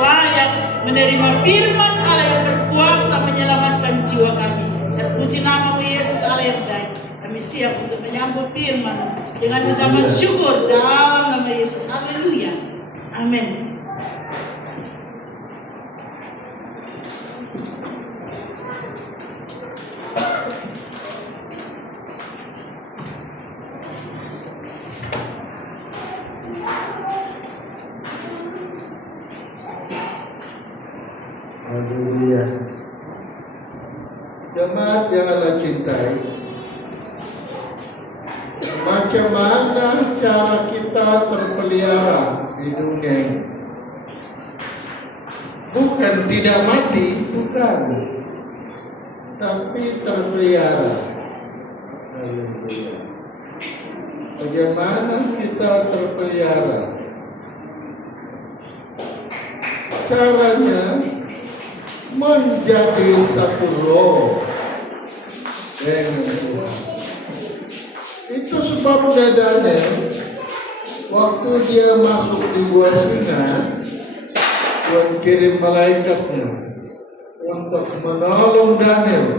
layak menerima firman Allah yang berkuasa menyelamatkan jiwa kami. Dan puji nama Yesus Allah yang baik. Kami siap untuk menyambut firman dengan ucapan syukur dalam nama Yesus. Haleluya. Amin. Haleluya. Jemaat yang Allah cintai, macam mana cara kita terpelihara di dunia ini? Bukan tidak mati, bukan, tapi terpelihara. Haleluya. Bagaimana kita terpelihara? Caranya menjadi satu roh dengan Tuhan. Itu sebabnya Daniel waktu dia masuk di gua singa, Tuhan kirim malaikatnya untuk menolong Daniel.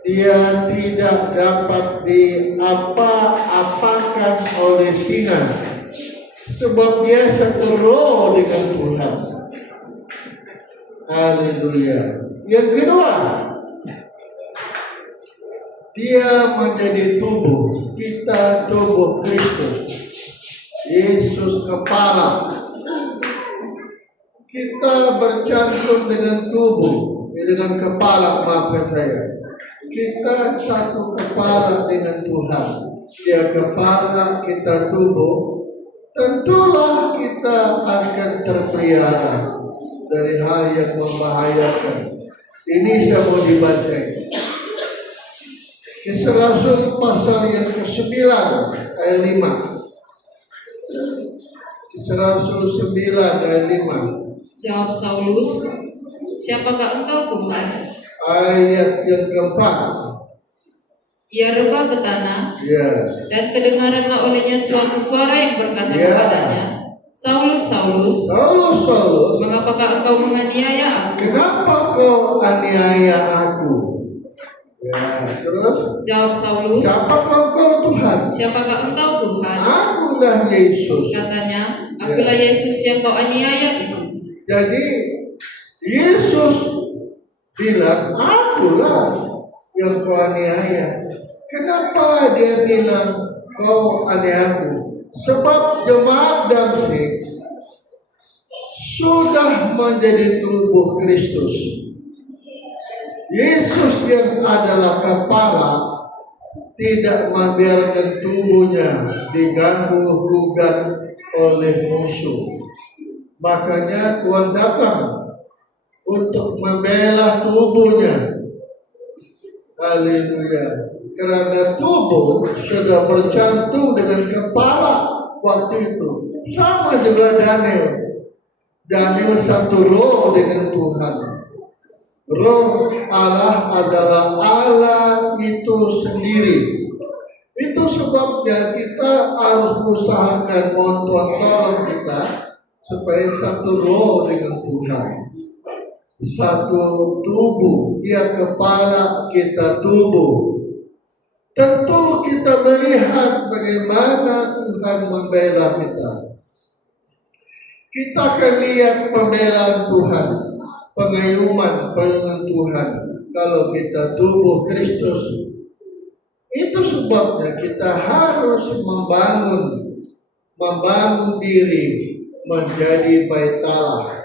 Dia tidak dapat diapa-apakan oleh singa, sebab dia satu roh dengan Tuhan. Haleluya. Yang kedua, dia menjadi tubuh. Kita tubuh Kristus. Yesus kepala. Kita bercantum dengan tubuh, dengan kepala, maafkan saya. Kita satu kepala dengan Tuhan. Dia kepala, kita tubuh. Tentulah kita akan terpelihara dari hal yang membahayakan. Ini saya mau dibaca. Kisah Rasul pasal yang ke-9 ayat 5. Kisah Rasul 9 ayat 5. Jawab Saulus, siapakah engkau Tuhan? Ayat yang keempat. Ia rebah ke tanah, dan kedengaranlah olehnya suatu suara yang berkata kepadanya, Saulus, Saulus, Saulus, Saulus, mengapakah engkau menganiaya aku? kenapa kau aniaya aku? Ya, terus Jawab Saulus, siapakah engkau Tuhan? siapakah engkau Tuhan? Akulah Yesus. Katanya, akulah Yesus yang kau aniaya itu. Jadi Yesus bilang, akulah yang kau aniaya. Kenapa dia bilang kau aniayaku? Sebab jemaat Damsyik sudah menjadi tubuh Kristus. Yesus yang adalah kepala tidak membiarkan tubuhnya diganggu gugat oleh musuh. Makanya Tuhan datang untuk membela tubuhnya. Haleluya. Karena tubuh sudah bercantum dengan kepala waktu itu. Sama juga Daniel. Daniel satu roh dengan Tuhan. Roh Allah adalah Allah itu sendiri. Itu sebabnya kita harus usahakan, mohon Tuhan tolong kita supaya satu roh dengan Tuhan. Satu tubuh, dia kepala, kita tubuh. Tentu kita melihat bagaimana Tuhan membela kita. Kita akan lihat pembelaan Tuhan, pengayuman Tuhan. Kalau kita tubuh Kristus, itu sebabnya kita harus membangun diri menjadi bait Allah.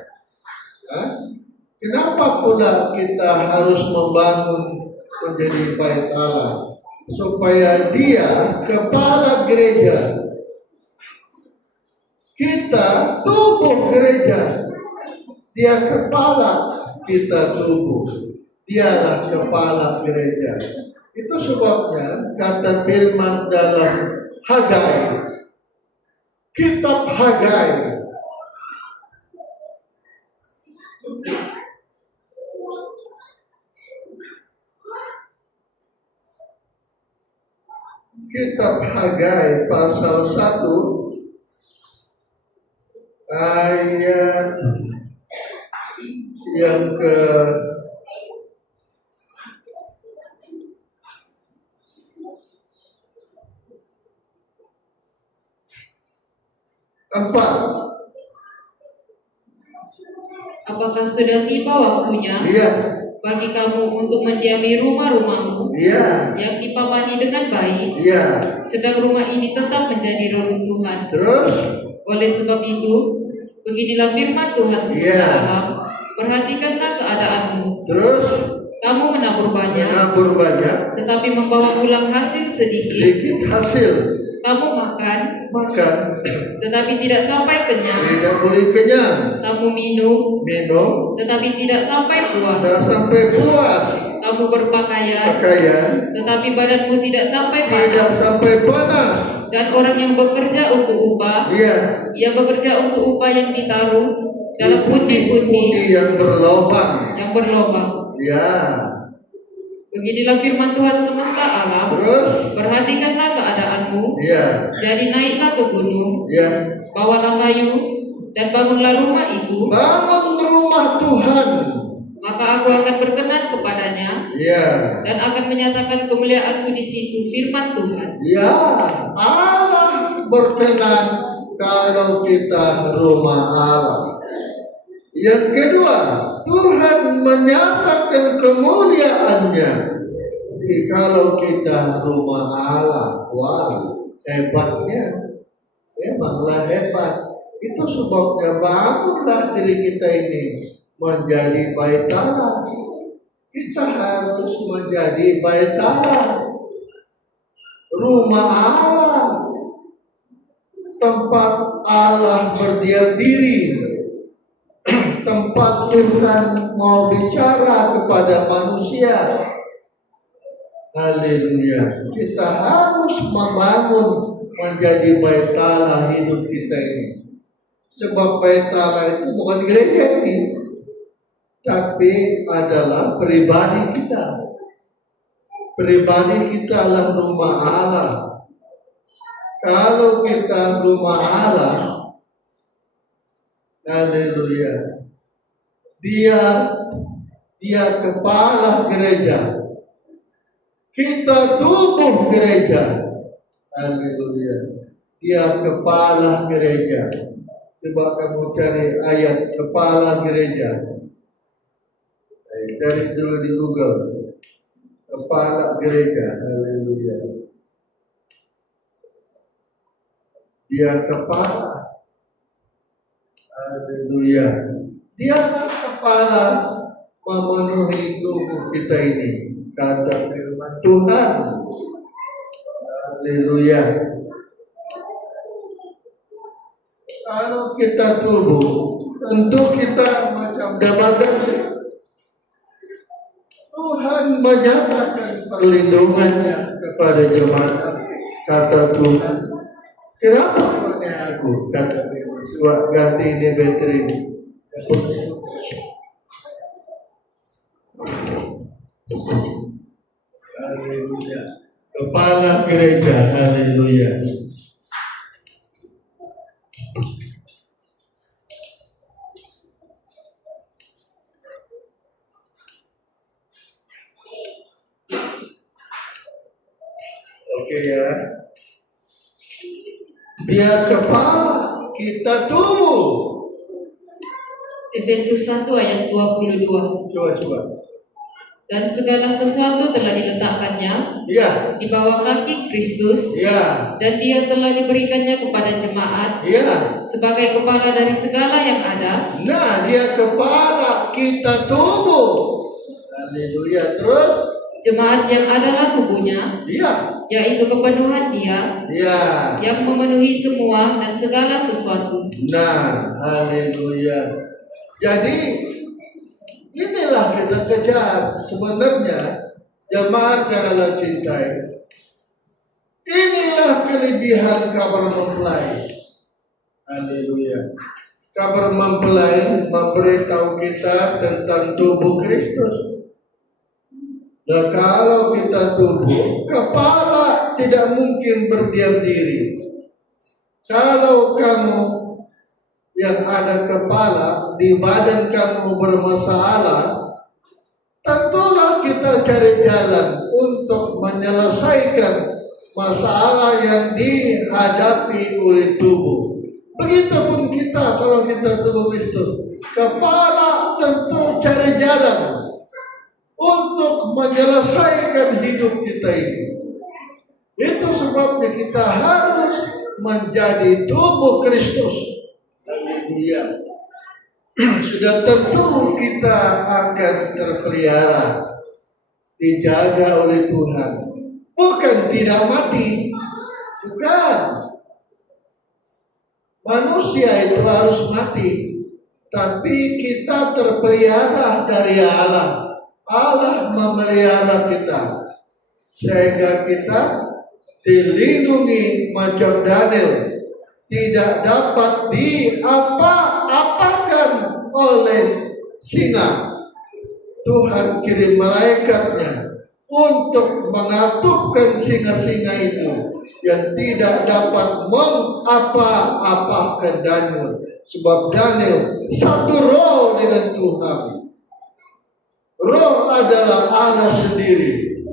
Kenapa pula kita harus membangun menjadi bait Allah? Supaya dia kepala gereja. Kita tubuh gereja. Dia kepala, kita tubuh. Dialah kepala gereja. Itu sebabnya kata firman dalam Hagai, kitab Hagai, kitab Hagai pasal 1 ayat yang ke empat. Apakah sudah tiba waktunya Iya, bagi kamu untuk mendiami rumah-rumahmu iya, yang dipapani dengan baik, iya. sedang rumah ini tetap menjadi reruntuhan? Terus, Oleh sebab itu, beginilah firman Tuhan semesta alam, perhatikanlah keadaanmu. terus Kamu menabur banyak, menabur banyak, tetapi membawa pulang hasil sedikit. sedikit hasil. Kamu makan, Makan, tetapi tidak sampai kenyang. tidak boleh kenyang. Kamu minum, Minum, tetapi tidak sampai puas. tidak sampai puas. Kamu berpakaian, Pakaian, tetapi badanmu tidak sampai tidak panas. sampai panas. Dan orang yang bekerja untuk upah, Iya, ia bekerja untuk upah yang ditaruh dalam pundi-pundi pundi yang berlobang. yang berlobang. Ya, Beginilah firman Tuhan semesta alam. terus, Perhatikanlah keadaanmu. ya, Jadi naiklah ke gunung, ya. bawalah kayu, dan bangunlah rumah itu. Bangun rumah Tuhan. Maka aku akan berkenan kepadanya Ya, dan akan menyatakan kemuliaanku di situ. Firman Tuhan. ya. Allah berkenan kalau kita rumah Allah. Yang kedua, Tuhan menyatakan kemuliaannya kalau kita rumah Allah. Wah, hebatnya. Memanglah hebat. Itu sebabnya bangunlah diri kita ini menjadi bait Allah. Kita harus menjadi bait Allah, rumah Allah, tempat Allah berdiam diri, tempat Tuhan mau bicara kepada manusia. Haleluya. Kita harus membangun menjadi bait Allah hidup kita ini. Sebab bait Allah itu bukan gereja ini, tapi adalah pribadi kita. Pribadi kita adalah rumah Allah. Kalau kita rumah Allah, haleluya, dia kepala gereja. Kita tubuh gereja. Haleluya. Dia kepala gereja. Coba kamu cari ayat kepala gereja. Cari dulu di Google. Kepala gereja. Haleluya. Dia kepala. Haleluya. Dia kepala memenuhi tubuh kita ini. Kata firman Tuhan. Haleluya. Kalau kita tubuh, tentu kita macam jabatan sih. Tuhan menyatakan perlindungannya kepada jemaat. Kata Tuhan, kenapa pakai aku? Kata dia, coba ganti ini baterai ini. Haleluya. Kepala gereja, haleluya. Oke ya. Dia kepala, kita tubuh. Efesus 1 ayat 22. Coba. Dan segala sesuatu telah diletakkannya Iya. di bawah kaki Kristus, Iya. dan dia telah diberikannya kepada jemaat Iya. sebagai kepala dari segala yang ada. Nah, dia kepala, kita tubuh. Haleluya. Terus, Jemaat yang adalah tubuhnya, iya. yaitu kepenuhan dia Iya. yang memenuhi semua dan segala sesuatu. Nah, haleluya. Jadi, inilah kita kejar. Sebenarnya, jemaat yang Allah cintai, inilah kelebihan kabar mempelai. Haleluya. Kabar mempelai memberitahu kita tentang tubuh Kristus. Nah, kalau kita tubuh, kepala tidak mungkin berdiam diri. Kalau kamu yang ada kepala, di badan kamu bermasalah, tentulah kita cari jalan untuk menyelesaikan masalah yang dihadapi oleh tubuh. Begitupun kita, kalau kita tubuh Kristus, kepala tentu cari jalan untuk menyelesaikan hidup kita ini. Itu sebabnya kita harus menjadi tubuh Kristus. Haleluya. Sudah tentu kita akan terpelihara, dijaga oleh Tuhan. Bukan tidak mati, bukan. Manusia itu harus mati, tapi kita terpelihara dari Allah. Allah memelihara kita, sehingga kita dilindungi macam Daniel, tidak dapat diapa-apakan oleh singa. Tuhan kirim malaikatnya untuk mengatupkan singa-singa itu yang tidak dapat mengapa-apakan Daniel. Sebab Daniel satu roh dengan Tuhan. Roh adalah Allah sendiri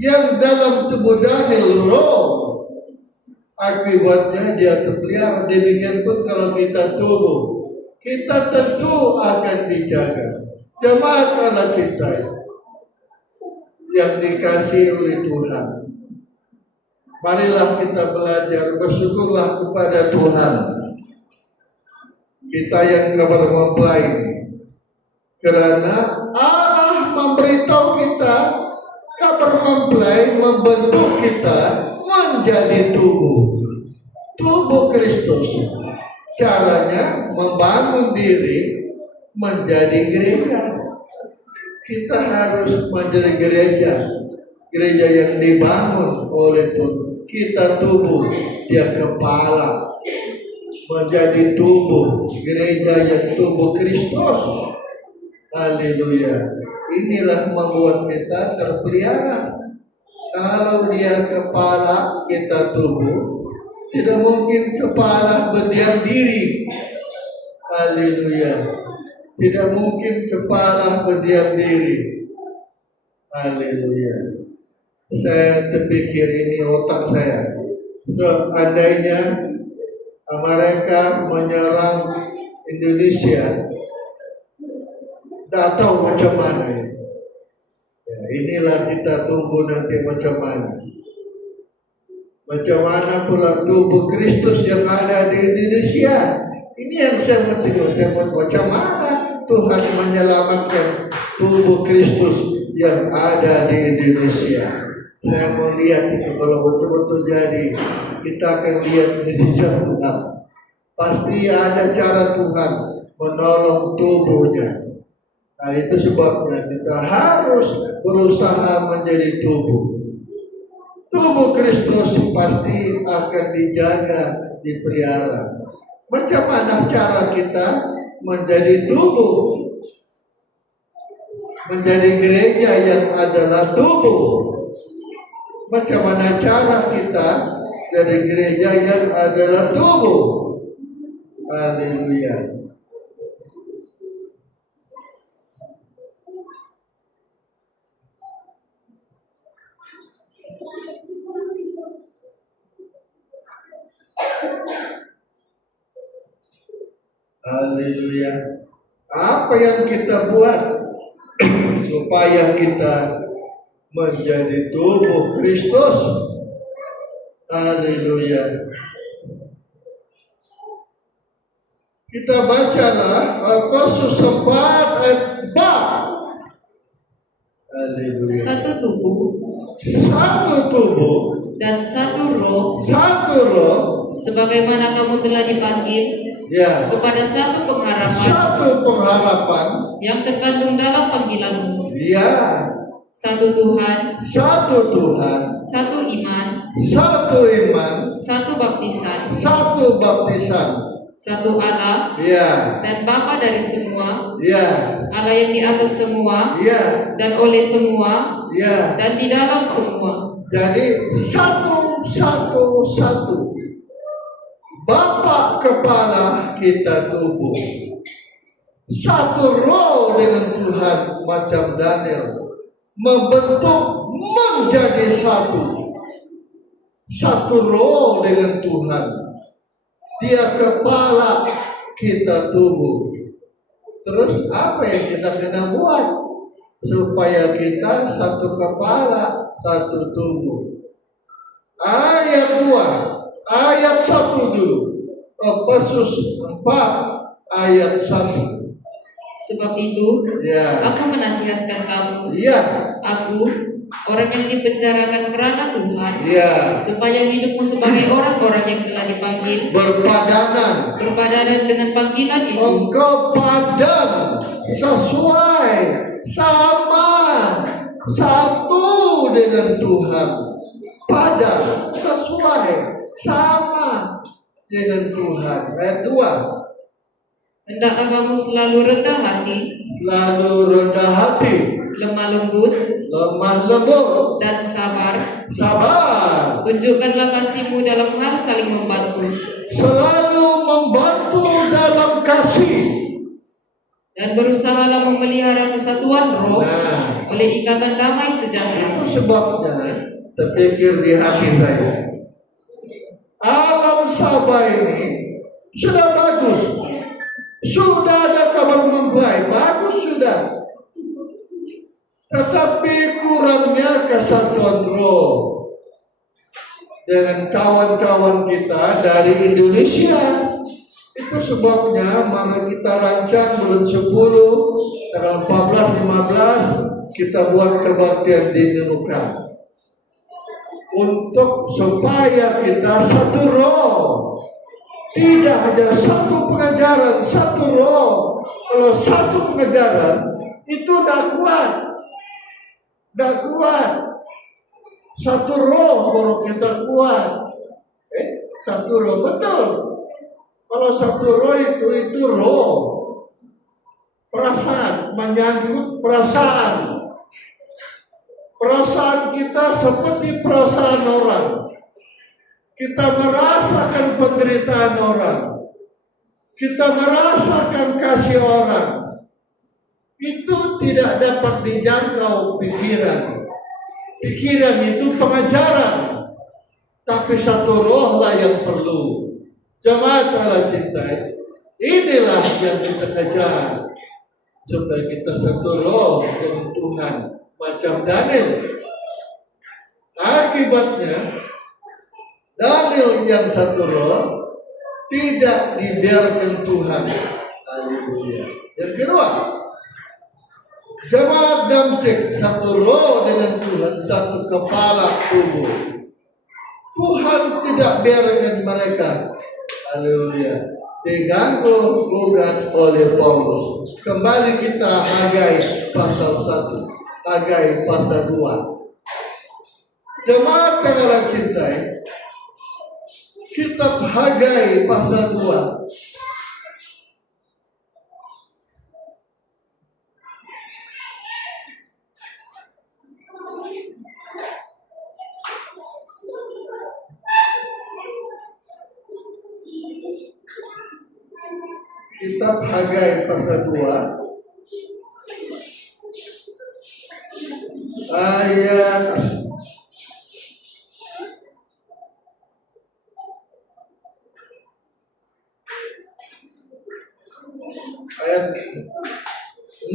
yang dalam tubuh Daniel roh. Akibatnya dia terpelihara. Demikian pun kalau kita tubuh, kita tentu akan dijaga. Jemaat Allah kita yang dikasihi oleh Tuhan, marilah kita belajar bersyukurlah kepada Tuhan. Kita yang kabar mempelai, karena Allah memberitahu kita kabar mempelai membentuk kita menjadi tubuh Kristus. Caranya membangun diri menjadi gereja. Kita harus menjadi gereja yang dibangun oleh Tuhan. Kita tubuh, dia kepala, menjadi tubuh, gereja yang tubuh Kristus. Haleluya. Inilah membuat kita terpelihara. Kalau dia kepala, kita tubuh, tidak mungkin kepala berdiam diri. Haleluya. Tidak mungkin kepala berdiam diri. Haleluya. Saya terpikir ini otak saya. Seandainya mereka menyerang Indonesia, tidak tahu macam mana ya. Inilah kita tunggu nanti macam mana. Macam mana pula tubuh Kristus yang ada di Indonesia. Ini yang saya mau tengok. Macam mana Tuhan menyelamatkan tubuh Kristus yang ada di Indonesia. Saya mau lihat itu kalau betul-betul jadi. Kita akan lihat Indonesia Tuhan. Pasti ada cara Tuhan menolong tubuhnya. Nah itu sebabnya kita harus berusaha menjadi tubuh. Tubuh Kristus pasti akan dijaga, dipelihara. Macam mana cara kita menjadi tubuh? Menjadi gereja yang adalah tubuh. Macam mana cara kita dari gereja yang adalah tubuh? Haleluya. Haleluya. Apa yang kita buat supaya kita menjadi tubuh Kristus? Haleluya. Kita bacalah Efesus 4 ayat 4. Haleluya. Satu tubuh dan satu roh, sebagaimana kamu telah dipanggil kepada satu pengharapan yang terkandung dalam panggilanmu. Satu Tuhan, satu iman, satu baptisan, satu Allah dan Bapa dari semua, Allah yang di atas semua dan oleh semua dan di dalam semua. Jadi satu. Bapa kepala kita tubuh. Satu roh dengan Tuhan macam Daniel. Membentuk menjadi satu. Satu roh dengan Tuhan. Dia kepala, kita tubuh. Terus apa yang kita kena buat? Supaya kita satu kepala, satu tubuh. Ayat 2, ayat 1 dulu. Efesus 4 ayat 1. Sebab itu, aku menasihatkan kamu, aku, orang yang dipenjarakan kerana Tuhan, supaya hidupmu sebagai orang-orang yang telah dipanggil, berpadanan dengan panggilan itu. Engkau padan, sesuai, sama, satu dengan Tuhan. Padan, sesuai, sama dengan Tuhan. Ayat 2. Hendaklah kamu selalu rendah hati, lemah lembut, dan sabar. Tunjukkanlah kasihmu dalam hal saling membantu. Selalu membantu dalam kasih. Dan berusahalah memelihara kesatuan roh oleh ikatan damai sejahtera. Itu sebabnya terpikir di hati saya. Alam Sabah ini sudah bagus. Sudah ada kabar mempelai, bagus sudah. Tetapi kurangnya kesatuan roh dengan kawan-kawan kita dari Indonesia. Itu sebabnya mari kita rancang bulan 10, tanggal 14-15 kita buat kebaktian di Nunukan. Untuk supaya kita satu roh. Tidak hanya satu pengajaran, satu roh. Kalau satu pengajaran itu tidak kuat. Tidak kuat. Satu roh baru kita kuat. Satu roh, betul. Kalau satu roh itu roh. Perasaan, menyangkut perasaan. Perasaan kita seperti perasaan orang. Kita merasakan penderitaan orang. Kita merasakan kasih orang. Itu tidak dapat dijangkau pikiran. Pikiran itu pengajaran. Tapi satu roh lah yang perlu. Jemaat Allah cintai, inilah yang kita kejar. Supaya kita satu roh dengan Tuhan. Macam Daniel. Akibatnya, Daniel yang satu roh tidak dibiarkan Tuhan. Haleluya. Yang kedua, jemaat Damsyik satu roh dengan Tuhan, satu kepala tubuh. Tuhan tidak biarkan mereka. Haleluya. Diganggu gugat oleh Paulus. Kembali kita Hagai pasal 1, Hagai pasal 2. Jemaat yang Allah cintai, kitab Hagai pasal 2. Kitab Hagai pasal 2 ayat ayat 6.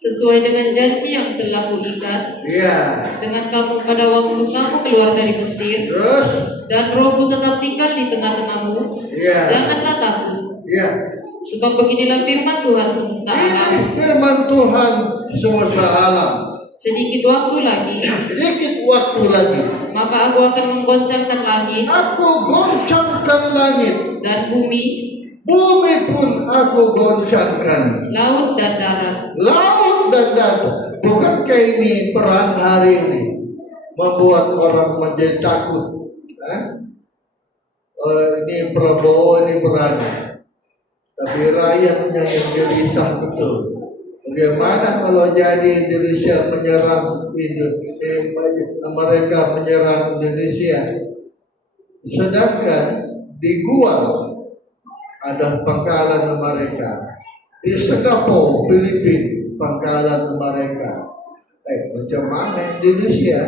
Sesuai dengan janji yang telah kuikat dengan kamu pada waktu kamu keluar dari Mesir. Terus, dan rohku tetap tinggal di tengah-tengahmu. Janganlah takut. Sebab beginilah firman Tuhan semesta alam. Firman Tuhan semesta alam. Sedikit waktu lagi, maka aku akan menggoncangkan langit. Aku goncangkan langit dan bumi. Bumi pun aku goncangkan. Laut dan darat. Bukankah ini perang hari ini membuat orang menjadi takut? Ini Prabowo, ini perang. Tapi rakyatnya yang gelisah betul. Bagaimana kalau jadi Indonesia menyerang mereka menyerang Indonesia? Sedangkan di gua ada pangkalan mereka. Di Singapura, Filipina, pangkalan mereka. Macam mana Indonesia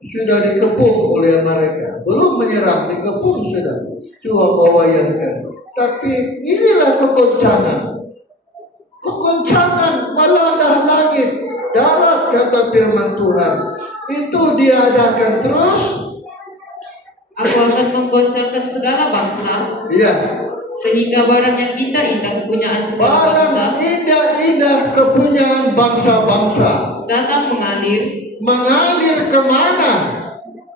sudah dikepung oleh mereka, belum menyerang, dikepung sudah. Coba kau bayangkan. Tapi inilah kegoncangan melanda langit, darat, kata firman Tuhan. Itu diadakan terus. Aku akan menggoncangkan segala bangsa. Iya. Sehingga barang yang indah-indah kepunyaan segala bangsa, Barang indah-indah kepunyaan bangsa-bangsa datang mengalir kemana?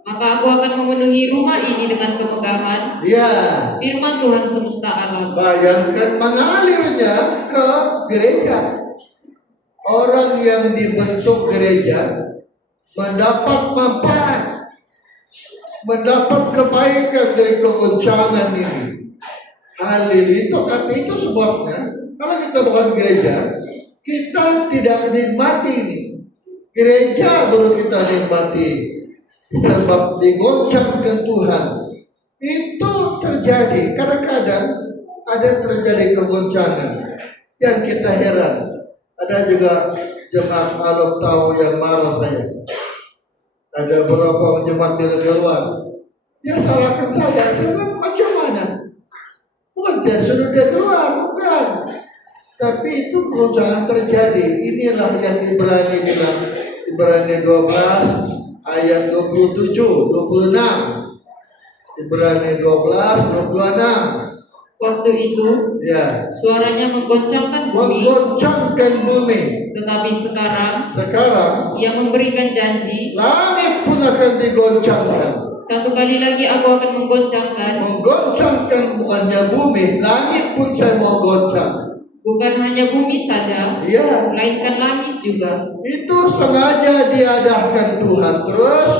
maka aku akan memenuhi rumah ini dengan kemegahan. Ya. Firman Tuhan semesta alam. Bayangkan mengalirnya ke gereja. Orang yang dibentuk gereja mendapat manfaat, mendapat kebaikan dari kegoncangan ini. Haleluya. Itu sebabnya kalau kita bukan gereja, kita tidak nikmati ini. Gereja baru kita nikmati, sebab digoncangkan Tuhan. Itu terjadi. Kadang-kadang ada terjadi kegoncangan yang kita heran. Ada juga jemaat alam tahu yang marah saya. Ada beberapa jemaat yang keluar. Dia salahkan saya. Macam mana? Bukan dia suruh dia keluar, bukan. Tapi itu kegoncangan terjadi. Inilah yang Ibrani bilang. Ibrani 12 ayat 27, 26. Ibrani 12, 26. Waktu itu, Ya. suaranya menggoncangkan bumi. Tetapi sekarang, Ia memberikan janji. Langit pun akan digoncangkan. Satu kali lagi aku akan menggoncangkan. Menggoncangkan bukannya bumi, langit pun saya mau goncang. Bukan hanya bumi saja, Ya. melainkan langit juga. Itu sengaja diadakan Tuhan terus.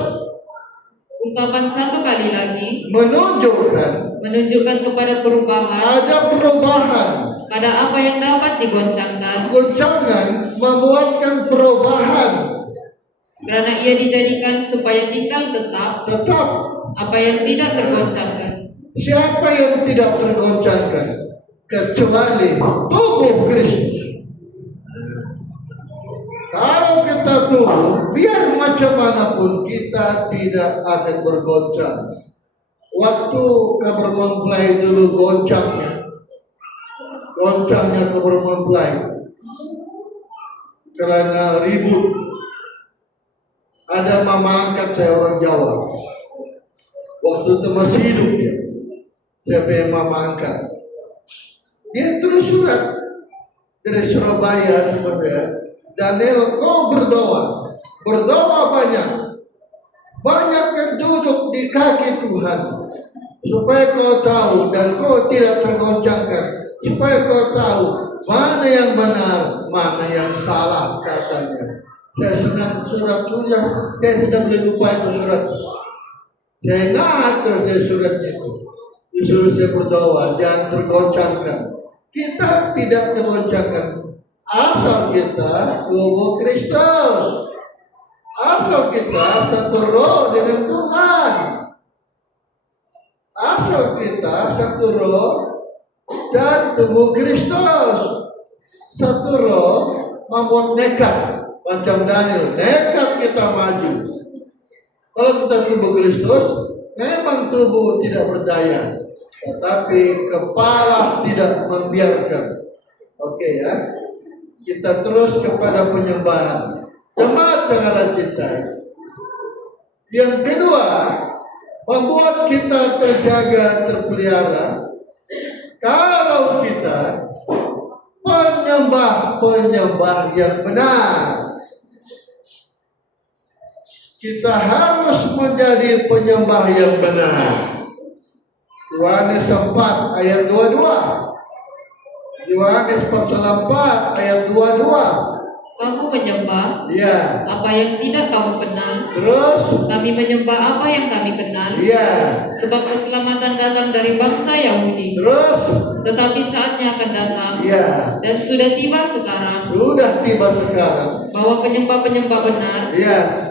Ungkapan satu kali lagi menunjukkan kepada perubahan. ada perubahan. Pada apa yang dapat digoncangkan. Goncangan membuatkan perubahan. Karena ia dijadikan supaya tinggal tetap apa yang tidak tergoncangkan. Siapa yang tidak tergoncangkan? Kecuali tubuh Kristus. Kalau kita tubuh, biar macam manapun kita tidak akan bergoncang. Waktu kabar mempelai dulu goncangnya kabar mempelai karena ribut. Ada mama angkat saya orang Jawa. Waktu itu masih hidup dia. Siapa yang mama angkat? Dia tulis surat dari Surabaya sebenarnya. Daniel, kau berdoa banyak yang duduk di kaki Tuhan, supaya kau tahu dan kau tidak tergoncangkan, supaya kau tahu mana yang benar, mana yang salah, katanya. Saya senang surat-surat, saya sudah boleh lupa itu surat. Saya ingat terus dari suratnya itu. Disuruh saya berdoa, jangan tergoncangkan. Kita tidak tergoncangkan. Asal kita tubuh Kristus, asal kita satu roh dengan Tuhan, asal kita satu roh dan tubuh Kristus. Satu roh membuat nekat, macam Daniel, nekat kita maju. Kalau kita tubuh Kristus, memang tubuh tidak berdaya, tetapi kepala tidak membiarkan. Oke ya. Kita terus kepada penyembahan. Jemaat yang Allah cintai. Yang kedua, membuat kita terjaga, terpelihara. Kalau kita penyembah yang benar. Kita harus menjadi penyembah yang benar. Yohanes 4 ayat 22. Yohanes pasal 4 ayat 22. Kamu menyembah apa yang tidak kamu kenal. Terus kami menyembah apa yang kami kenal. Sebab keselamatan datang dari bangsa Yahudi. Terus tetapi saatnya akan datang. Dan sudah tiba sekarang. Bahwa penyembah-penyembah benar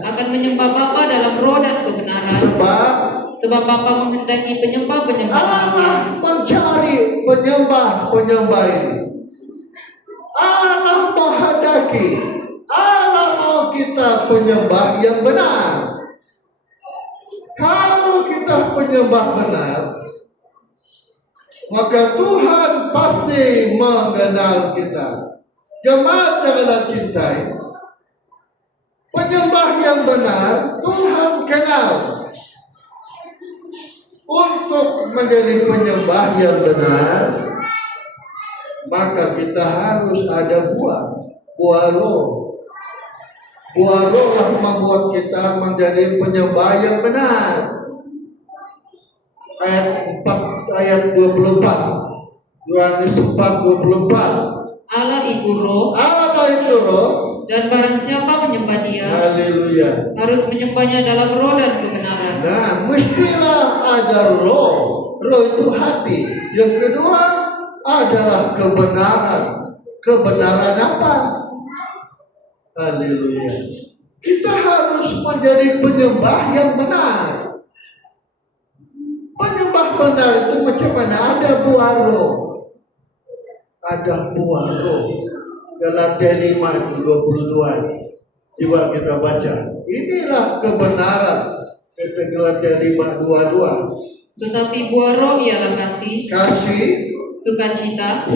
akan menyembah Bapa dalam roh dan kebenaran. Sebab sebab Bapa menghendaki penyembah-penyembah Allah mencari penyembah-penyembah ini. Allah menghendaki, Allah mau kita penyembah yang benar. Kalau kita penyembah benar, maka Tuhan pasti mengenal kita. Jemaat yang Allah cintai, penyembah yang benar Tuhan kenal. Untuk menjadi penyembah yang benar, maka kita harus ada buah roh. Buah roh yang membuat kita menjadi penyembah yang benar. Ayat 24. Yohanes 4:24. Allah itu roh. Allah itu roh. Dan barang siapa menyembah Dia, haleluya, harus menyembahnya dalam roh dan kebenaran. Nah, mestilah ada roh. Roh itu hati. Yang kedua adalah kebenaran. Kebenaran apa? Haleluya. Kita harus menjadi penyembah yang benar. Penyembah benar itu macam mana? Ada buah roh. Ada buah roh. Galatia 5:22. Coba kita baca. Inilah kebenaran. Kata Galatia 5:22. Tetapi buah roh ialah kasih, sukacita,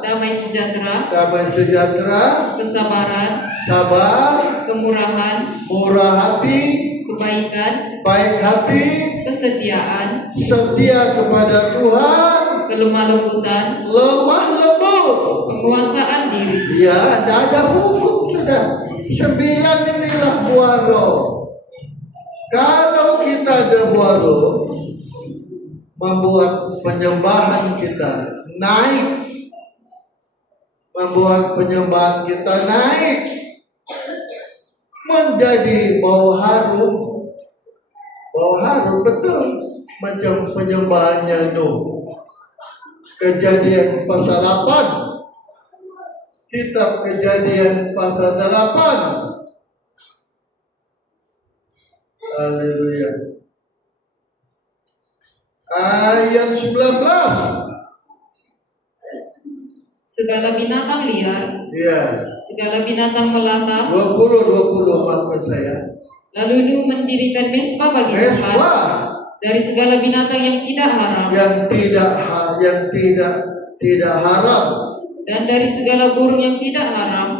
damai sejahtera, kesabaran, sabar, kemurahan, murah hati, kebaikan, baik hati, kesetiaan, setia kepada Tuhan, kelemah lembutan, lemah lembut, penguasaan diri. ya, tidak ada hukum sudah. 9 inilah buah roh. Kalau kita ada buah roh, membuat penyembahan kita naik, menjadi bau harum. Bau harum betul, macam penyembahannya Nuh. Kejadian pasal 8. Kitab Kejadian pasal 8. Haleluya. Ayat 19. Segala binatang liar, Ya. segala binatang melata, 20 maksud saya. lalu Nuh mendirikan mesbah bagi Tuhan Mesbah dari segala binatang yang tidak haram, yang tidak haram, dan dari segala burung yang tidak haram.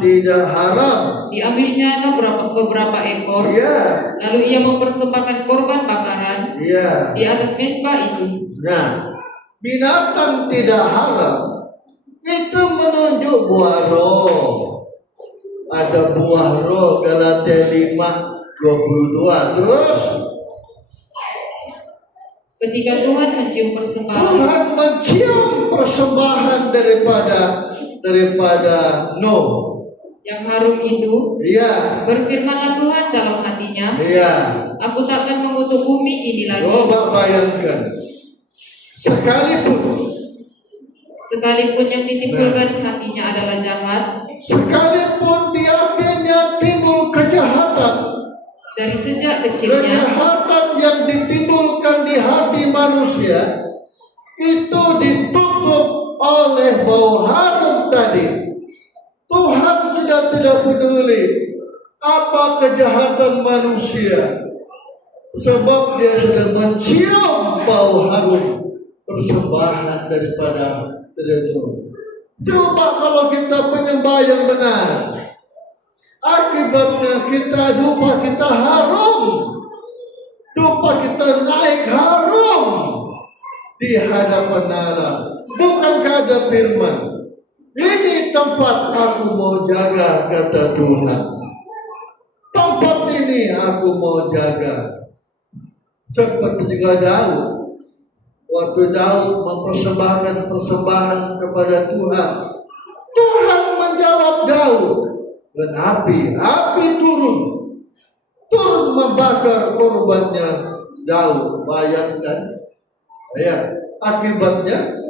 Diambilnya beberapa ekor, Ya. lalu ia mempersembahkan korban bakaran Ya. di atas mesbah itu. Nah, binatang tidak haram itu menunjuk buah roh. Ada buah roh, Galatia 5:22. Terus Ketika Tuhan mencium persembahan, Tuhan mencium persembahan daripada Nuh. yang harum itu, Iya. berfirmanlah Tuhan dalam hatinya, Iya. aku takkan mengutuk bumi ini lagi. Coba bayangkan. Sekalipun yang ditimbulkan hatinya adalah jahat, Sekalipun di hatinya timbul kejahatan. dari sejak kecilnya, Kejahatan yang ditimbulkan di hati manusia itu ditutup oleh bau harum tadi. Tuhan sudah tidak peduli apa kejahatan manusia, sebab Dia sudah mencium bau harum persembahan daripada Tuhan. Coba kalau kita penyembah yang benar, akibatnya dupa kita harum, dupa kita naik harum di hadapan Allah. Bukankah ada firman, ini tempat aku mau jaga, kata Tuhan. Tempat ini aku mau jaga. Seperti juga Daud. Waktu Daud mempersembahkan persembahan kepada Tuhan, Tuhan menjawab Daud. Dan api turun membakar korbannya Daud. Bayangkan, ya, akibatnya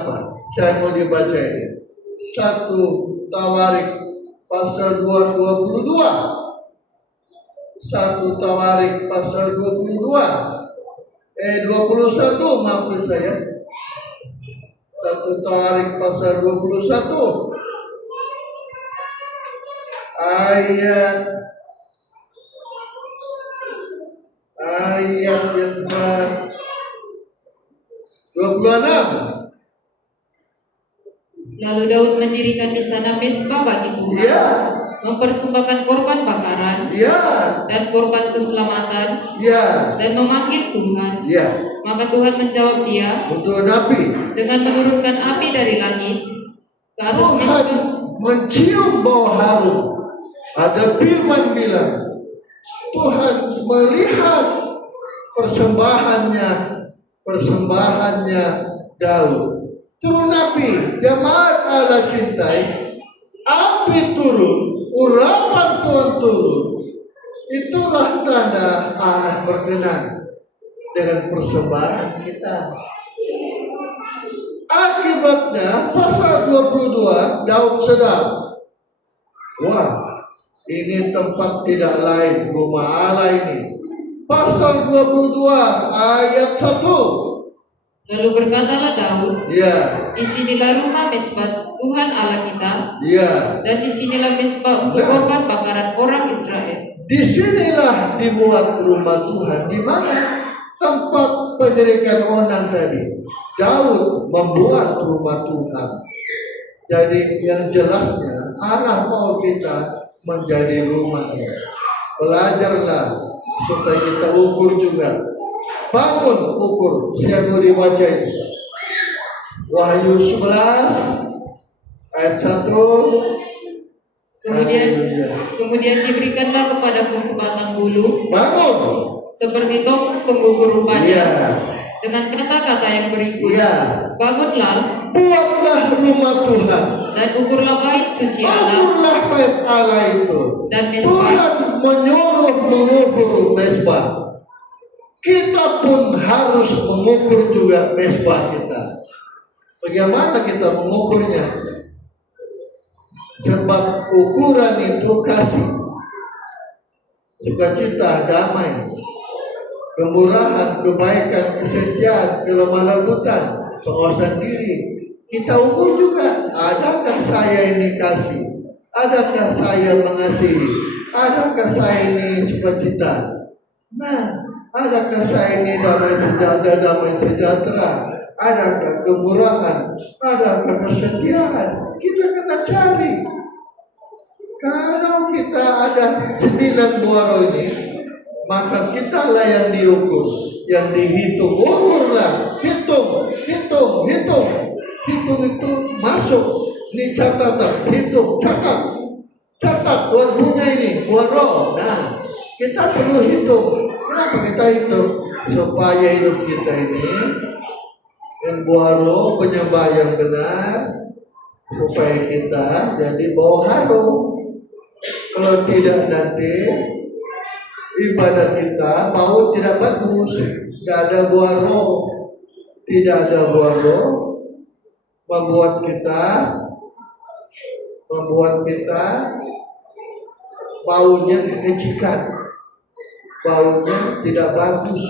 apa? Saya mau dibaca ini. 1 Tawarik pasal 2:22. 1 Tawarik pasal 21 maafkan saya. 1 Tawarik pasal 21 ayat yang ke-26. Lalu Daud mendirikan di sana mezbah bagi Tuhan, Ya, mempersembahkan korban bakaran ya, dan korban keselamatan, ya, dan memanggil Tuhan. ya. Maka Tuhan menjawab dia Untuk Nabi, dengan menurunkan api dari langit ke atas Tuhan mezbah. mencium bau harum. Ada firman bilang, Tuhan melihat persembahannya Daud. Turun api, jemaat Allah cintai, api turun, urapan Tuhan turun. Itulah tanda Allah berkenan dengan persembahan kita. Akibatnya pasal 22 Daud sedang, wah, ini tempat tidak lain, rumah Allah ini. Pasal 22 ayat 1. Lalu berkatalah Daud, Ya, di sinilah rumah mezbah Tuhan Allah kita, ya. dan di sinilah mezbah untuk korban bakaran orang Israel. Disinilah dibuat rumah Tuhan. Di mana tempat penyirikan onang tadi? Daud membuat rumah Tuhan. Jadi yang jelasnya Allah mau kita menjadi rumahnya. Belajarlah supaya kita ukur juga. Bangun ukur. Saya mau dibaca itu. Wahyu 11 ayat 1. Kemudian diberikanlah kepada persembahan bulu Bangun. seperti tong penggugur rupanya, Iya. dengan kata-kata yang berikut, Iya. bangunlah Buatlah rumah Tuhan. dan ukurlah bait suci Allah Ukurlah bait Allah itu. dan mezbah. Tuhan menyuruh mengukur mezbah. Kita pun harus mengukur juga mezbah kita. Bagaimana kita mengukurnya? Sebab ukuran itu kasih, sukacita, damai, kemurahan, kebaikan, kesetiaan, kelemah lembutan, penguasaan diri. Kita ukur juga, adakah saya ini kasih? Adakah saya mengasihi? Adakah saya ini sukacita? Nah, adakah saya ini damai sejahtera? Adakah kemurahan? Adakah kesetiaan? Kita kena cari. Kalau kita ada 9 buah ini, maka kitalah yang diukur, yang dihitung. Ukurlah, hitung. Hitung itu masuk. Ini catatan, hitung, catat buat bunga ini, buat roh. Nah, kita perlu hitung. Kenapa kita hitung? Supaya hidup kita ini yang buah roh, penyembah yang benar, supaya kita jadi bau harum. Kalau tidak nanti ibadah kita bau tidak bagus, tidak ada buah roh, membuat kita baunya kekecikan, baunya tidak bagus.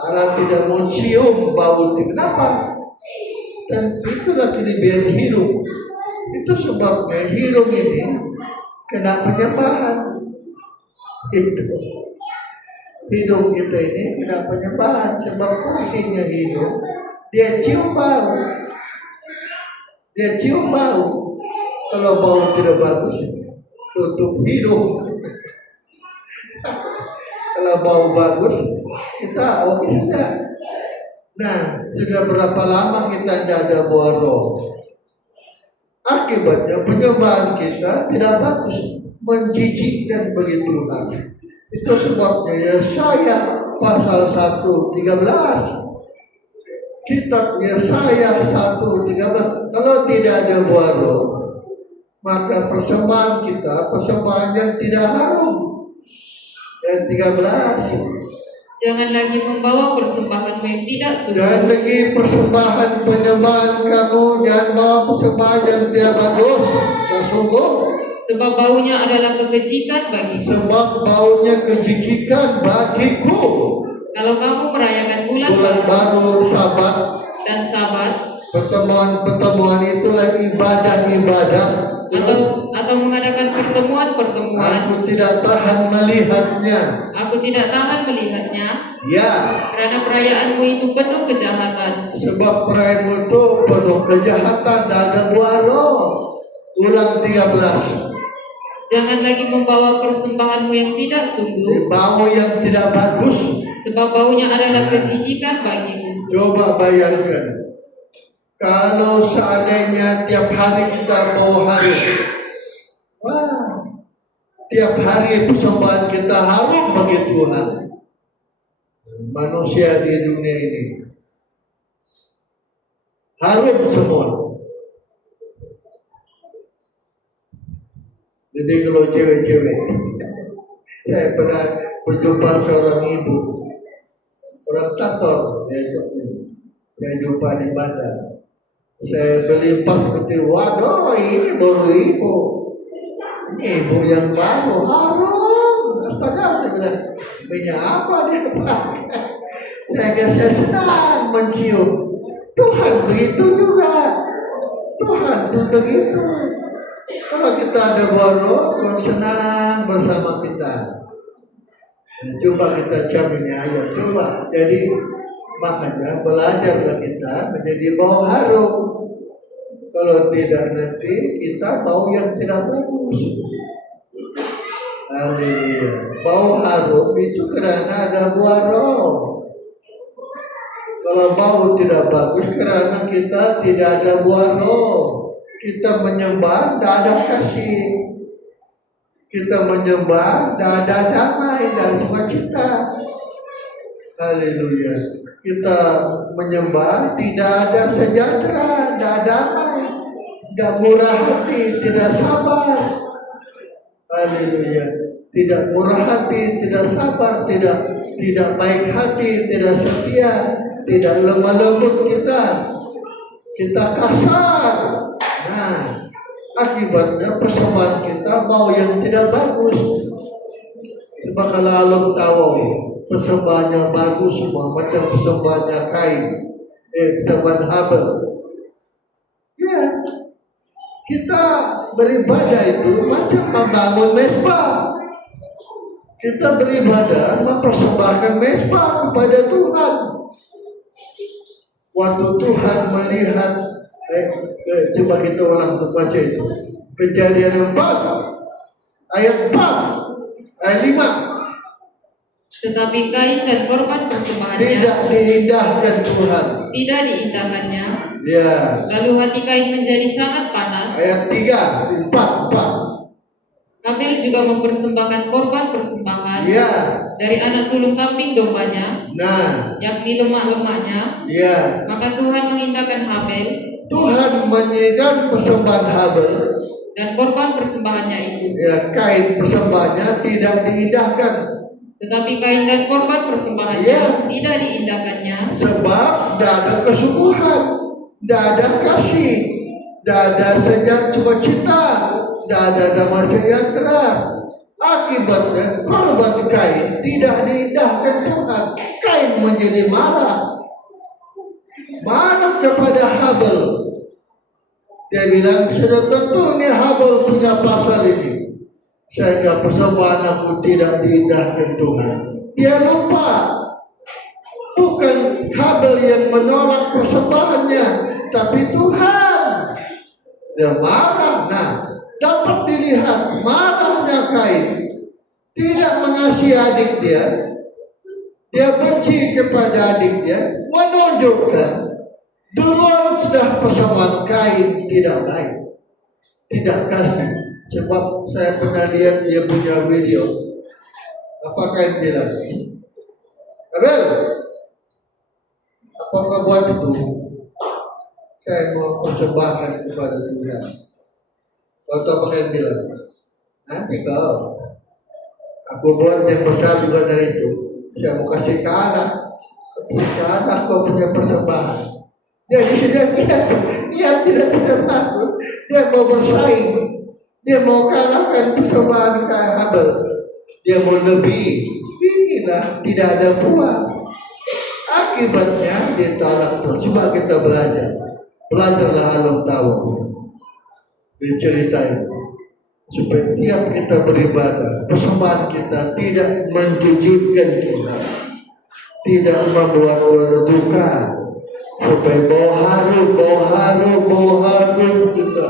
Allah tidak mau cium bau itu. Kenapa? Dan itulah kelebihan hidung. Itu sebabnya hidung ini kena penyembahan. Hidung kita ini kena penyembahan. Sebab fungsinya hidung, dia cium bau. Kalau bau tidak bagus, tutup hidung. Kalau bau bagus, kita oke saja. Nah, sudah berapa lama kita tidak ada buah roh? Akibatnya penyembahan kita tidak bagus, menjijikkan bagi Tuhan. Itu sebabnya Yesaya pasal 1:13. Kitab Yesaya 1:13. Kalau tidak ada buah roh, maka persembahan kita persembahan yang tidak harum. Dan 13. Jangan lagi membawa persembahan yang tidak sungguh. Jangan lagi persembahan penyembahan kamu, jangan bawa persembahan yang tidak bagus, tak sungguh. sebab baunya adalah kekejikan bagiku. Sebab baunya kejijikan bagiku. Kalau kamu merayakan bulan baru, Sabat, dan Sabat, pertemuan itulah ibadah-ibadah, atau mengadakan pertemuan-pertemuan, aku tidak tahan melihatnya. Ya, karena perayaanmu itu penuh kejahatan. sebab perayaanmu itu penuh kejahatan, tidak ada buah roh. Ulang 13. Jangan lagi membawa persembahanmu yang tidak sungguh, Bau yang tidak bagus, sebab baunya adalah kejijikan bagimu. Coba bayangkan, kalau seandainya tiap hari kita bau harum, tiap hari persembahan kita harum bagi Tuhan. Manusia di dunia ini harum semua. Jadi kalau cewek-cewek, saya pernah berjumpa seorang ibu, orang Tator, saya jumpa di bandar. Saya beli pas putih, waduh ini baru ibu, ini ibu yang baru, harum. Astaga, saya bilang, minyak apa dia pakai? Saya senang mencium. Tuhan begitu juga. Tuhan itu begitu. Kalau kita ada buah roh, Tuhan senang bersama kita. Coba kita caminnya aja, coba. Jadi makanya belajarlah kita menjadi bau harum. Kalau tidak nanti kita bau yang tidak bagus. Haleluya. Bau harum itu karena ada buah roh. Kalau bau tidak bagus karena kita tidak ada buah roh. Kita menyembah, tidak ada kasih. Kita menyembah, tidak ada damai dan sukacita. Haleluya. Kita menyembah, tidak ada sejahtera, tidak ada damai, tidak murah hati, tidak sabar. Haleluya. Tidak murah hati, tidak sabar, tidak baik hati, tidak setia, tidak lemah lembut kita. Kita kasar. Nah, akibatnya persembahan kita bau yang tidak bagus. Coba kalau alam tahu persembahannya bagus semua, macam persembahannya Kain, persembahan Habel. Ya, kita beribadah itu macam membangun mezbah. Kita beribadah mempersembahkan mezbah kepada Tuhan. Waktu Tuhan melihat, coba kita ulang baca itu. Kejadian 4 ayat 4 ayat 5. Tetapi Kain dan korban persembahannya tidak diindahkan Tuhan. Tidak diindahkannya. Ya. Lalu hati Kain menjadi sangat panas. Ayat 3, 4. Habel juga mempersembahkan korban persembahan dari anak sulung kambing dombanya, yakni lemak-lemaknya. Maka Tuhan mengindahkan Habel. Tuhan menyidang persembahan Habel dan korban persembahannya itu. Ya, Kain persembahannya tidak diindahkan. Tetapi Kain dan korban persembahannya tidak diindahkannya. Sebab tidak ada kesungguhan, tidak ada kasih, tidak ada sukacita, tidak ada damai sejahtera. Akibatnya korban Kain tidak diindahkan Tuhan. Kain menjadi marah kepada Habel. Dia bilang, sudah tentu ini Habel punya pasal ini, sehingga persembahan aku tidak diindahkan Tuhan. Dia lupa, bukan Habel yang menolak persembahannya, tapi Tuhan. Dia marah. Nah, dapat dilihat marahnya Kain. Tidak mengasihi adik dia. Dia benci kepada adik dia, menunjukkan dulu sudah persembahan Kain tidak baik, tidak kasih. Sebab saya pernah lihat dia punya video. Apa Kain bilang? Abel, apa kau buat itu? Saya mau persembahkan kepada Tuhan. Kau tahu apa Kain bilang? Nanti kau. Aku buat yang besar juga dari itu. Saya mau kasih ke anak. Kau punya persembahan. Jadi sudah dia tidak takut. Dia mau bersaing. Dia mau kalahkan persembahan kayak Habel. Dia mau lebih. Inilah tidak ada buah. Akibatnya dia talak Tuhan. Coba kita belajar. Belajarlah Allah tahu. Diceritain. Supaya tiap kita beribadah, persembahan kita tidak menjujurkan kita. Tidak membuat orang duka. Supaya bawa harum kita.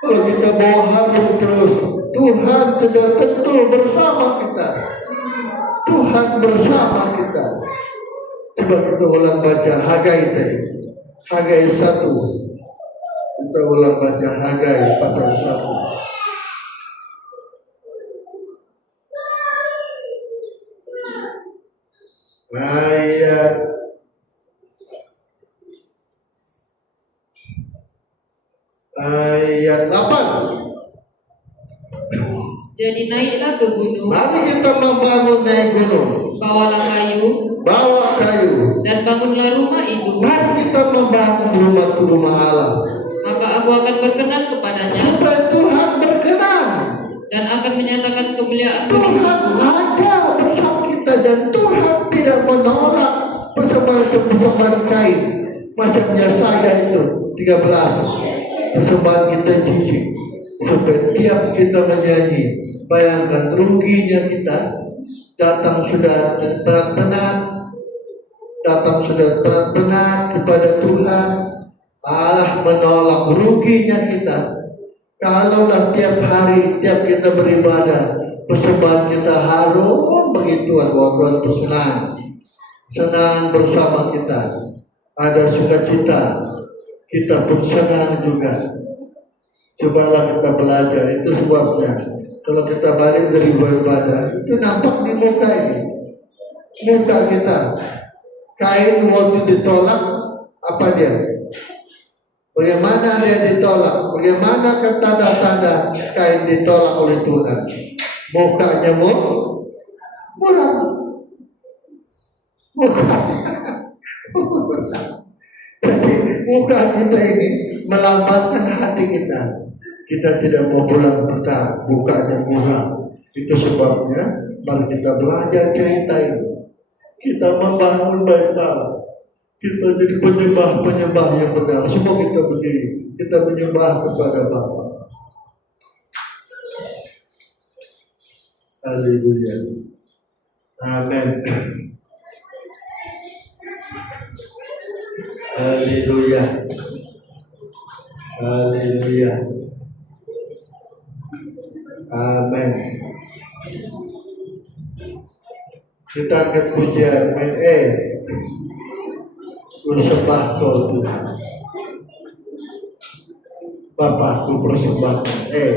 Kalau kita bawa harum terus, Tuhan sudah tentu bersama kita. Tuhan bersama kita. Coba kita ulang baca Hagai tadi. Hagai 1. Kita ulang baca Hagai pasal 1. Ayat 8. Jadi naiklah ke gunung, Mari kita membangun naik gunung. bawalah kayu, Bawa kayu. dan bangunlah rumah itu. Mari kita membangun rumah Allah. Maka aku akan berkenan kepadanya Supaya Tuhan berkenan. dan akan menyatakan kemuliaanku di Tuhan situ. ada bersama kita dan Tuhan tidak menolak persembahan kain. Macam Yesaya itu 13. Persembahan kita jijik. Supaya tiap kita menyanyi, bayangkan ruginya kita. Datang sudah penat kepada Tuhan. Allah menolak ruginya kita. Kalaulah tiap hari, tiap kita beribadah, persembahan kita harum begitu, Tuhan bersenang. Senang bersama kita. Ada sukacita, kita pun senang juga. Cobalah kita belajar, itu sebabnya. Kalau kita balik dari beribadah, itu nampak di muka ini. Muka kita. Kain waktu ditolak, apa dia? Bagaimana dia ditolak? Bagaimana tanda-tanda kain ditolak oleh Tuhan? Mukanya murah. Jadi muka kita ini melambangkan hati kita. Kita tidak mau pulang kita mukanya murah. Itu sebabnya mari kita belajar cerita ini. Kita membangun bait Allah. Kita jadi penyembah yang benar. Semua kita berdiri. Kita menyembah kepada Bapa. Haleluya. Amin. Haleluya. Haleluya. Amin. Kita angkat pujian. Ku sembah Kau Tuhan. Bapakku persembahkan.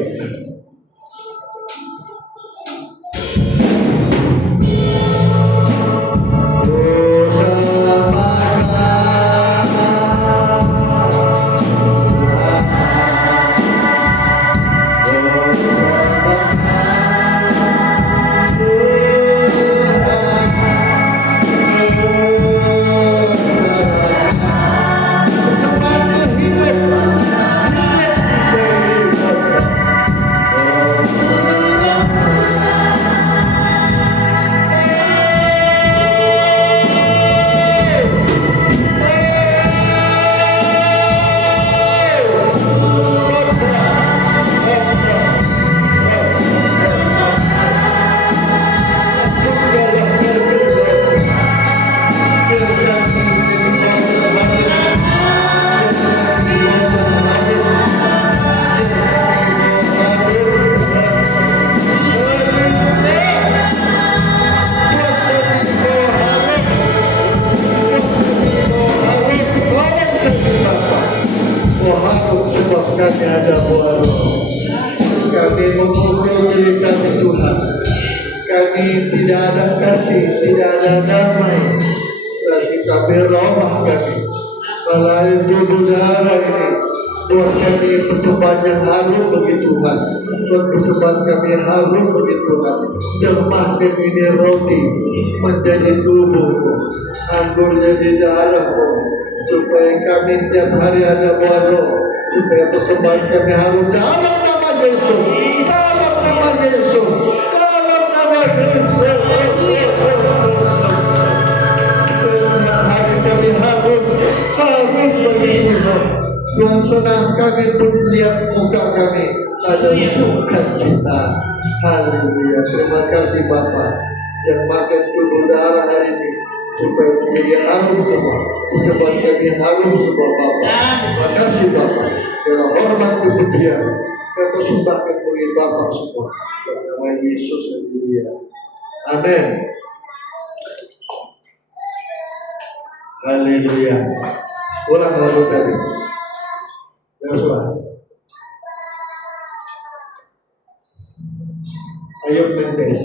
Kami ada buah roh. Kami memukul diri kami Tuhan. Kami tidak ada kasih, tidak ada damai. Dan kita berubah kami. Melalui tubuh darah ini, buat kami persembahan yang harum bagi Tuhan. Buat persembahan kami harum bagi Tuhan. Jemahkan ini roti menjadi tubuhmu, anggur jadi darahmu, supaya kami tiap hari ada buah roh. Supaya persembahan kami harum dalam nama Yesus. Dalam nama Yesus. Dalam nama Yesus. Hari kami harum bagi Tuhan. Yang senang kami pun lihat muka kami ada sukacita. Haleluya. Terima kasih Bapak yang makan tubuh darah hari ini supaya kami harum semua. Sebab kami harum semua Bapak. Terima kasih Bapak. Dalam hormat kepujian kami persembahkan bagi Bapak semua. Dalam nama Yesus Haleluya. Amin. Haleluya. Ulang lagu tadi. Yosua. Ayub Mendes.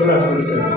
Ulang lagu tadi.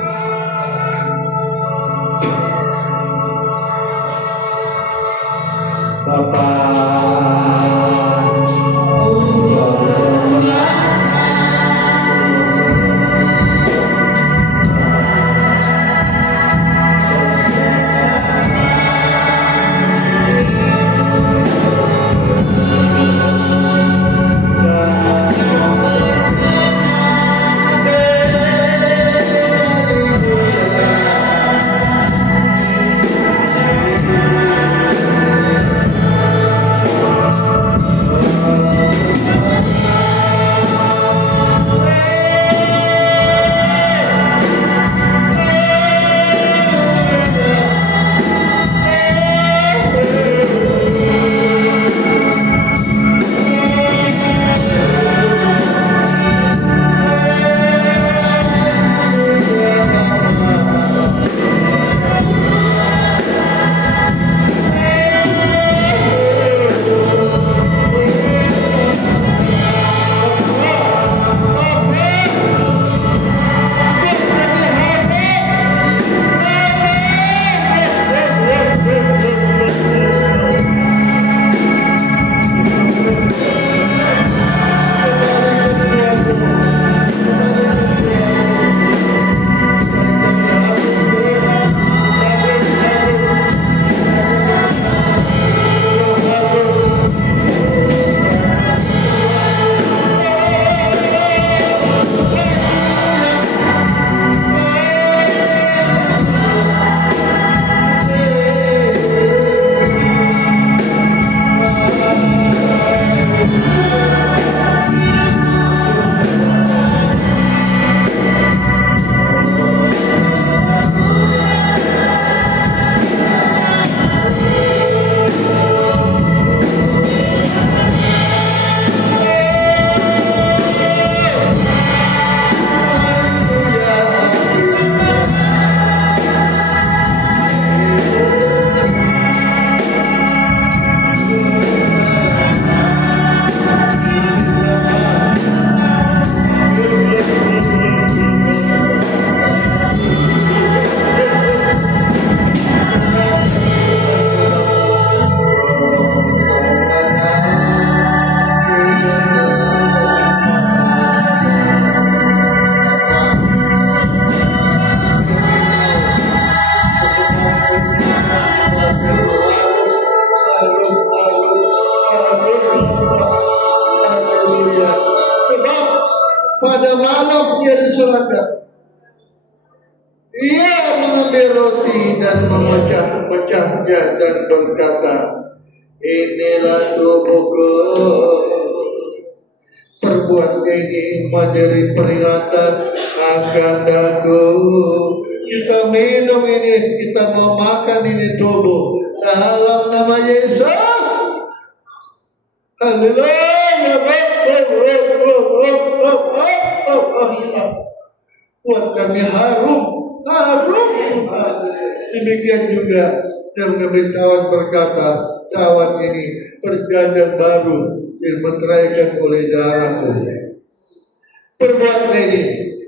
Pada malam dia di surga, ia mengambil roti dan memecah-mecahnya dan berkata, inilah tubuhku. Perbuat ini menjadi peringatan akan aku. Kita minum ini, kita mau makan ini tubuh dalam nama Yesus. Haleluya. Buat kami harum. Demikian juga yang kami cawan berkata, cawan ini perjanjian baru yang meteraikan oleh darahku. Perbuat ini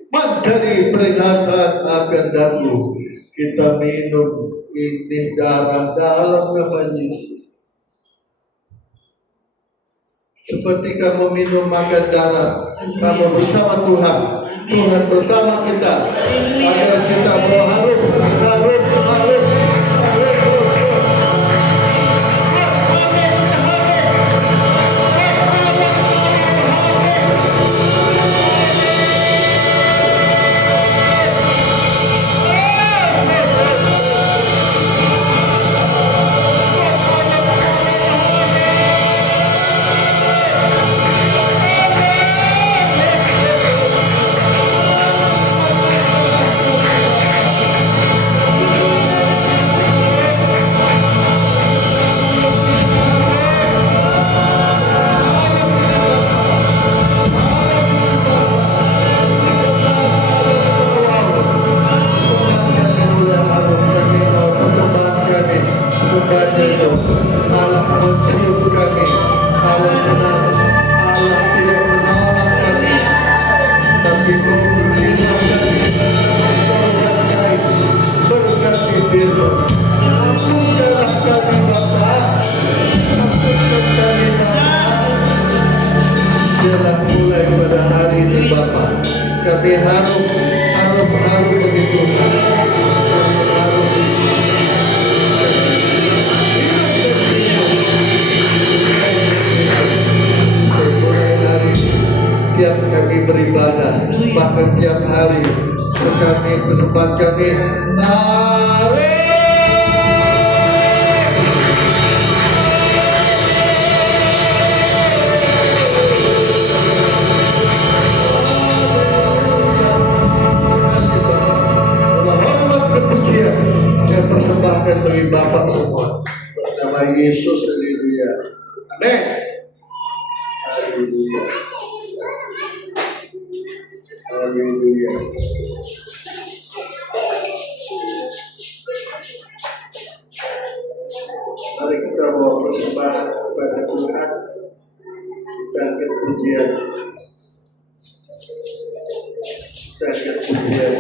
menjadi peringatan akan aku. Kita minum ini darah dalam nama Yesus. Seperti kamu minum makan darah, kamu bersama Tuhan, Tuhan bersama kita, agar kita harus Panginoon. Allah mencium kami, Allah senang, Allah tidak menolak kami, tapi kau menerima kami, kau berkait, berkati firman. Ampunkanlah kami Bapa, ampunkan kami Bapa. Jelas mulai pada hari ini Bapa, kami harus begitu. Kami harus mulai hari tiap kami beribadah, bahkan tiap hari kami bertempat kami hari. Saya persembahkan bagi Bapak semua bersama Yesus. Haleluya. Amin. Haleluya. Haleluya. Mari kita bawa persembahan kepada Tuhan. Kita angkat pujian. Kita angkat pujian.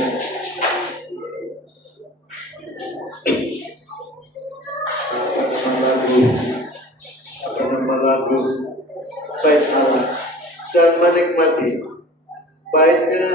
Apa nama lagu baik Allah dan menikmati baiknya